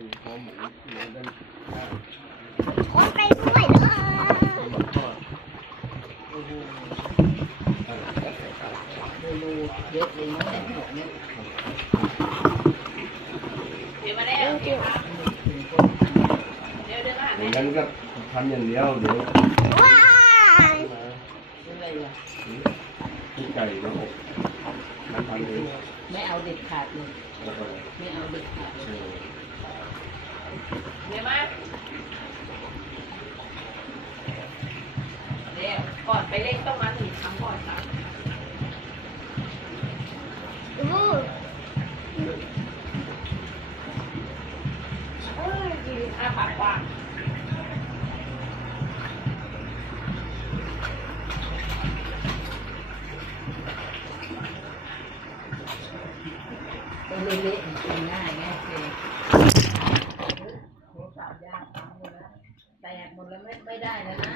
อหมูหมูด้านไปด้วยเลยดูเยอะเลยถือมาได้ไหมคะอย่างนั้นก็ทำอย่างเดียวเดี๋ยวว้ายไรอะที่ไก่นะอบไม่เอาเด็ดขาดเลยไม่เอาเด็ดขาดเลย เดี๋ยวมาเดี๋ยวก่อนไปเล่นต้องมาถึงคำก่อนครับอู้เอ้ยยืนอ้าปากกว้างตัวเละๆ มดแล้วไม่ไม่ได้แล้วนะ